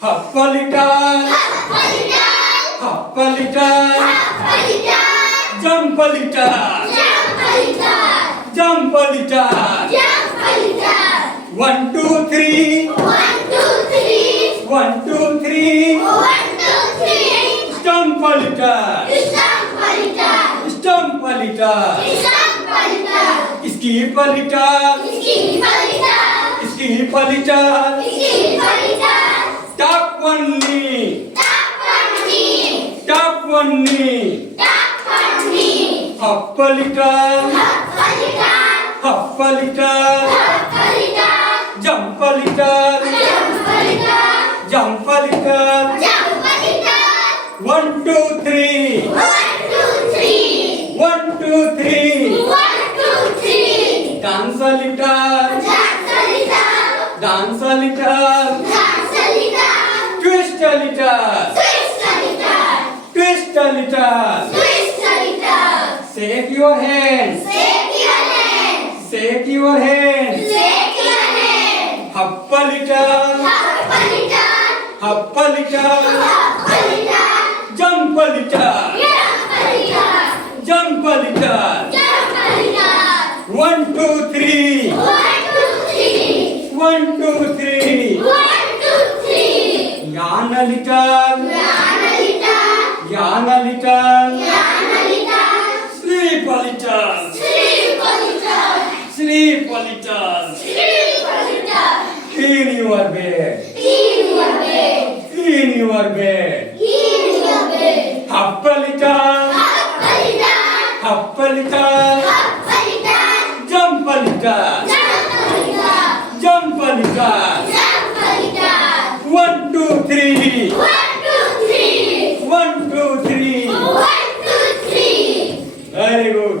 Hop a little, hop a little, jump a little, jump a little. 1, 2, 3, 1, 2, 3, stump a little, stump a little, skip a little, skip a little, tap one knee, tap one knee, hop a little, hop a little, jump a little, jump a little. 1, 2, 3, 1, 2, 3, dance a little, dance a little, twist a little, twist a little, shake your hands, shake your hands, hop a little, hop a little, jump a little, jump a little. 1, 2, 3, 1, 2, 3, yawn a little, yawn a little, sleep a little, sleep a little, in your bed, in your bed, hop a little, hop a little, jump a little, jump a little. 1, 2, 3, 1, 2, 3. Very good.